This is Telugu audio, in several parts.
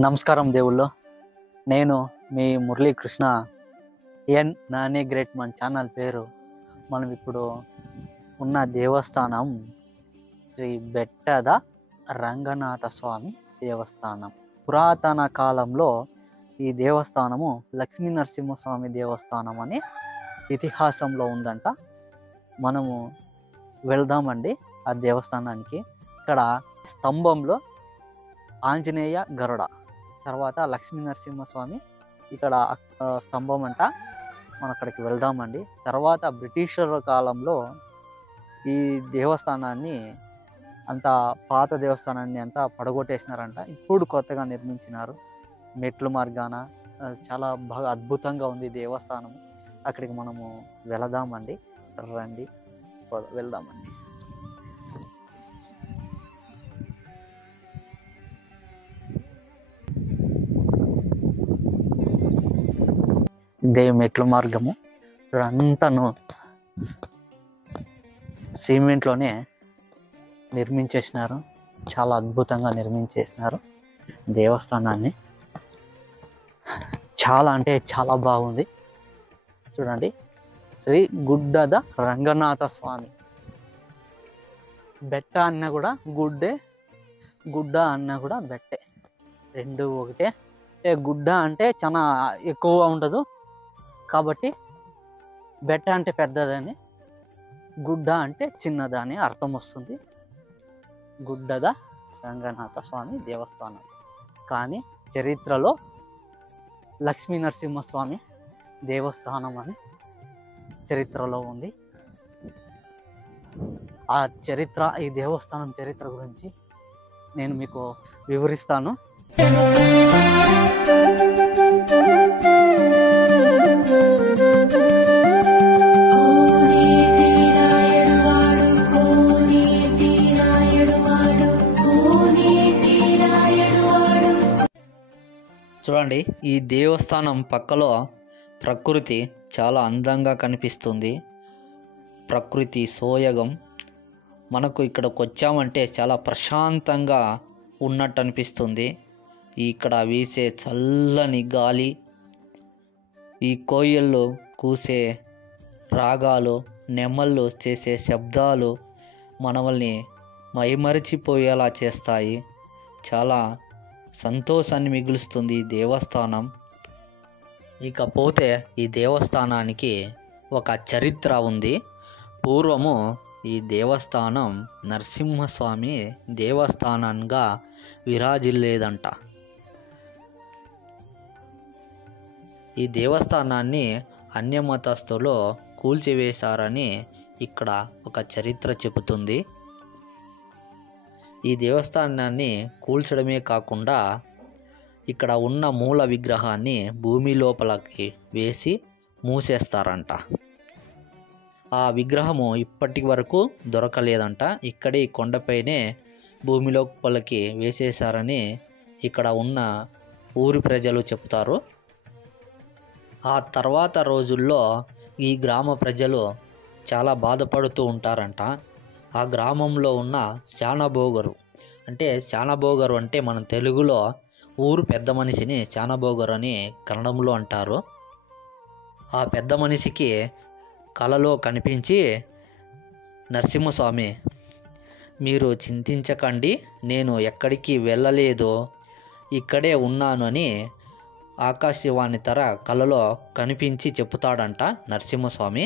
నమస్కారం దేవుళ్ళు. నేను మీ మురళీకృష్ణ. నానే గ్రేట్ మన ఛానల్ పేరు. మనం ఇప్పుడు ఉన్న దేవస్థానం శ్రీ బెట్టద రంగనాథ స్వామి దేవస్థానం. పురాతన కాలంలో ఈ దేవస్థానము లక్ష్మీ నరసింహస్వామి దేవస్థానం అని ఇతిహాసంలో ఉందంట. మనము వెళ్దామండి ఆ దేవస్థానానికి. ఇక్కడ స్తంభంలో ఆంజనేయ గరుడ, తర్వాత లక్ష్మీ నరసింహస్వామి ఇక్కడ స్తంభం అంట. మనం అక్కడికి వెళ్దామండి. తర్వాత బ్రిటిషర్ కాలంలో ఈ దేవస్థానాన్ని పాత దేవస్థానాన్ని అంతా పడగొట్టేసినారంట. ఇప్పుడు కొత్తగా నిర్మించినారు మెట్లు మార్గాన. చాలా బాగా అద్భుతంగా ఉంది దేవస్థానం. అక్కడికి మనము వెళదామండి. రండి వెళ్దామండి. ఇదే మెట్ల మార్గము. అంతాను సిమెంట్లోనే నిర్మించేసినారు. చాలా అద్భుతంగా నిర్మించేసినారు దేవస్థానాన్ని. చాలా అంటే చాలా బాగుంది. చూడండి, శ్రీ గుడ్డద రంగనాథ స్వామి. బెట్ట అన్న కూడా గుడ్డే, గుడ్డ అన్న కూడా బెట్టే, రెండు ఒకటే. గుడ్డ అంటే చాలా ఎక్కువగా ఉండదు కాబట్టి బెట్ట అంటే పెద్దదని, గుడ్డ అంటే చిన్నదని అర్థం వస్తుంది. గుడ్డద రంగనాథ స్వామి దేవస్థానం. కానీ చరిత్రలో లక్ష్మీ నరసింహస్వామి దేవస్థానం అని చరిత్రలో ఉంది. ఆ చరిత్ర, ఈ దేవస్థానం చరిత్ర గురించి నేను మీకు వివరిస్తాను. చూడండి, ఈ దేవస్థానం పక్కలో ప్రకృతి చాలా అందంగా కనిపిస్తుంది. ప్రకృతి సోయగం. మనకు ఇక్కడికి వచ్చామంటే చాలా ప్రశాంతంగా ఉన్నట్టు అనిపిస్తుంది. ఇక్కడ వీసే చల్లని గాలి, ఈ కోయిళ్ళు కూసే రాగాలు, నెమళ్ళు చేసే శబ్దాలు మనల్ని మైమరిచిపోయేలా చేస్తాయి. చాలా సంతోషాన్ని మిగులుస్తుంది ఈ దేవస్థానం. ఇకపోతే ఈ దేవస్థానానికి ఒక చరిత్ర ఉంది. పూర్వము ఈ దేవస్థానం నరసింహస్వామి దేవస్థానంగా విరాజిల్లేదంట. ఈ దేవస్థానాన్ని అన్యమతస్థులు కూల్చివేశారని ఇక్కడ ఒక చరిత్ర చెబుతుంది. ఈ దేవస్థానాన్ని కూల్చడమే కాకుండా ఇక్కడ ఉన్న మూల విగ్రహాన్ని భూమి లోపలికి వేసి మూసేస్తారంట. ఆ విగ్రహము ఇప్పటి వరకు దొరకలేదంట. ఇక్కడే కొండపైనే భూమి లోపలికి వేసేశారని ఇక్కడ ఉన్న ఊరి ప్రజలు చెప్తారు. ఆ తర్వాత రోజుల్లో ఈ గ్రామ ప్రజలు చాలా బాధపడుతూ ఉంటారంట. ఆ గ్రామంలో ఉన్న శానభోగరు అంటే మన తెలుగులో ఊరు పెద్ద మనిషిని శానభోగరు అని కన్నడంలో అంటారు. ఆ పెద్ద మనిషికి కలలో కనిపించి, నరసింహస్వామి మీరు చింతించకండి, నేను ఎక్కడికి వెళ్ళలేదు, ఇక్కడే ఉన్నాను అని ఆకాశవాణి తర కలలో కనిపించి చెప్తాడంట నరసింహస్వామి.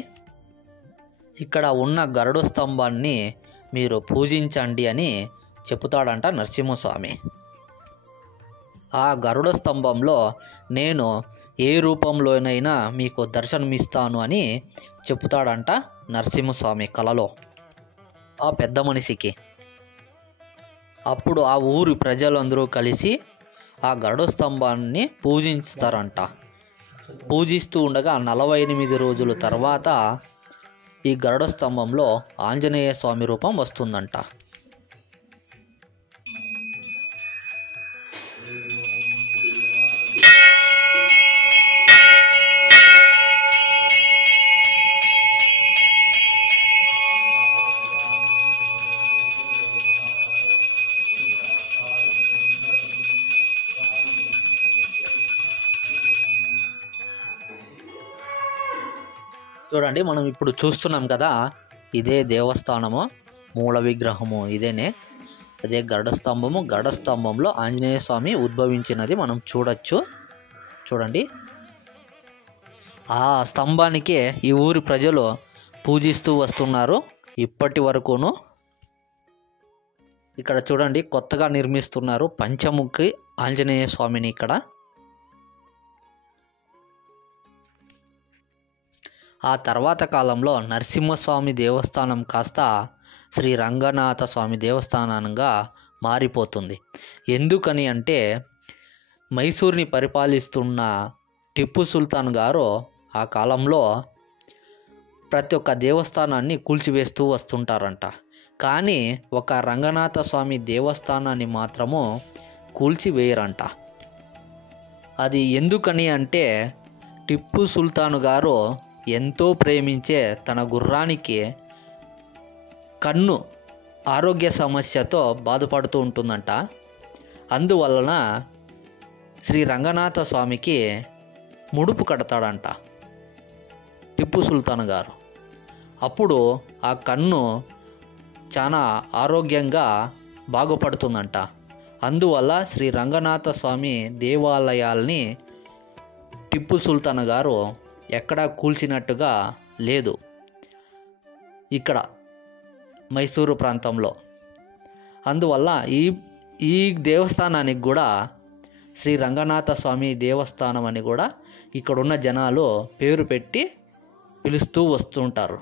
ఇక్కడ ఉన్న గరుడ స్తంభాన్ని మీరు పూజించండి అని చెప్తాడంట నరసింహస్వామి. ఆ గరుడ స్తంభంలో నేను ఏ రూపంలోనైనా మీకు దర్శనమిస్తాను అని చెప్తాడంట నరసింహస్వామి కలలో ఆ పెద్ద మనిషికి. అప్పుడు ఆ ఊరి ప్రజలందరూ కలిసి ఆ గరుడ స్తంభాన్ని పూజిస్తారంట. పూజిస్తూ ఉండగా 48 రోజుల తర్వాత ఈ గరుడ స్తంభంలో ఆంజనేయ స్వామి రూపం వస్తుందంట. చూడండి, మనం ఇప్పుడు చూస్తున్నాం కదా, ఇదే దేవస్థానము, మూల విగ్రహము ఇదేనే, అదే గరుడ స్తంభము. గరుడ స్తంభంలో ఆంజనేయ స్వామి ఉద్భవించినది మనం చూడొచ్చు. చూడండి, ఆ స్తంభానికే ఈ ఊరి ప్రజలు పూజిస్తూ వస్తున్నారు ఇప్పటి వరకును. ఇక్కడ చూడండి, కొత్తగా నిర్మిస్తున్నారు పంచముఖి ఆంజనేయ స్వామిని. ఇక్కడ ఆ తర్వాత కాలంలో నరసింహస్వామి దేవస్థానం కాస్త శ్రీ రంగనాథ స్వామి దేవస్థానంగా మారిపోతుంది. ఎందుకని అంటే, మైసూర్ని పరిపాలిస్తున్న టిప్పు సుల్తాన్ గారు ఆ కాలంలో ప్రతి ఒక్క దేవస్థానాన్ని కూల్చివేస్తూ వస్తుంటారంట. కానీ ఒక రంగనాథ స్వామి దేవస్థానాన్ని మాత్రము కూల్చివేయరంట. అది ఎందుకని అంటే, టిప్పు సుల్తాన్ గారు ఎంతో ప్రేమించే తన గుర్రానికి కన్ను ఆరోగ్య సమస్యతో బాధపడుతూ ఉంటుందంట. అందువలన శ్రీ రంగనాథ స్వామికి ముడుపు కడతాడంట టిప్పు సుల్తాన్ గారు. అప్పుడు ఆ కన్ను చాలా ఆరోగ్యంగా బాగుపడుతుందంట. అందువల్ల శ్రీ రంగనాథ స్వామి దేవాలయాల్ని టిప్పు సుల్తాన్ గారు ఎక్కడా కూల్చినట్టుగా లేదు ఇక్కడ మైసూరు ప్రాంతంలో. అందువల్ల ఈ దేవస్థానానికి కూడా శ్రీ రంగనాథ స్వామి దేవస్థానం అని కూడా ఇక్కడున్న జనాలు పేరు పెట్టి పిలుస్తూ వస్తుంటారు.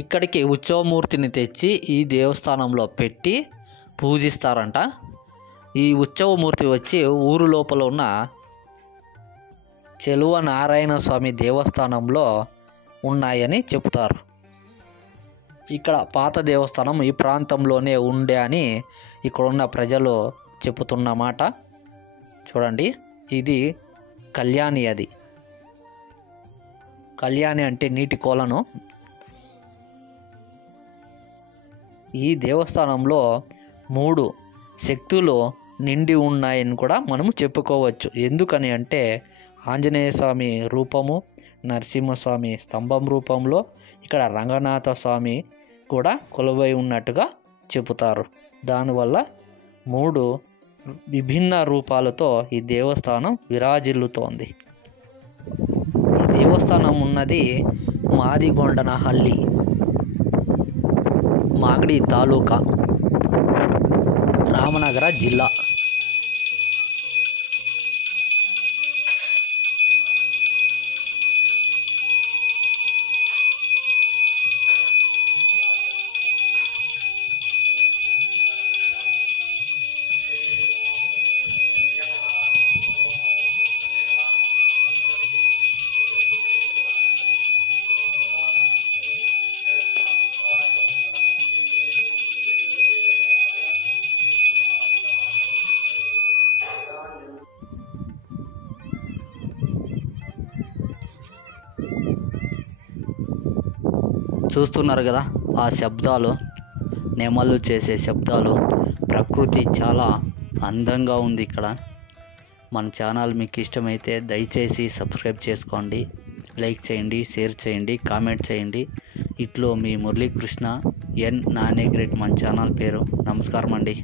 ఇక్కడికి ఉత్సవమూర్తిని తెచ్చి ఈ దేవస్థానంలో పెట్టి పూజిస్తారంట. ఈ ఉత్సవమూర్తి వచ్చి ఊరు లోపల ఉన్న చెలువ నారాయణ స్వామి దేవస్థానంలో ఉన్నాయని చెప్తారు. ఇక్కడ పాత దేవస్థానం ఈ ప్రాంతంలోనే ఉండే అని ఇక్కడున్న ప్రజలు చెబుతున్నమాట. చూడండి, ఇది కళ్యాణి. అది కళ్యాణి అంటే నీటి కొలను. ఈ దేవస్థానంలో 3 శక్తులు నిండి ఉన్నాయని కూడా మనము చెప్పుకోవచ్చు. ఎందుకని అంటే, ఆంజనేయ స్వామి రూపము, నరసింహస్వామి స్తంభం రూపంలో, ఇక్కడ రంగనాథ స్వామి కూడా కొలువై ఉన్నట్టుగా చెబుతారు. దానివల్ల 3 విభిన్న రూపాలతో ఈ దేవస్థానం విరాజిల్లుతోంది. ఈ దేవస్థానం ఉన్నది మాదిగొండనహల్లి, మాగడి తాలూకా, రామనగర జిల్లా. చూస్తున్నారు కదా ఆ శబ్దాలు, నెమళ్ళు చేసే శబ్దాలు. ప్రకృతి చాలా అందంగా ఉంది ఇక్కడ. మన ఛానల్ మీకు ఇష్టమైతే దయచేసి సబ్స్క్రైబ్ చేసుకోండి, లైక్ చేయండి, షేర్ చేయండి, కామెంట్ చేయండి. ఇట్లో మీ మురళీకృష్ణ ఎన్ నానేగ్రేట్ మన ఛానల్ పేరు. నమస్కారం అండి.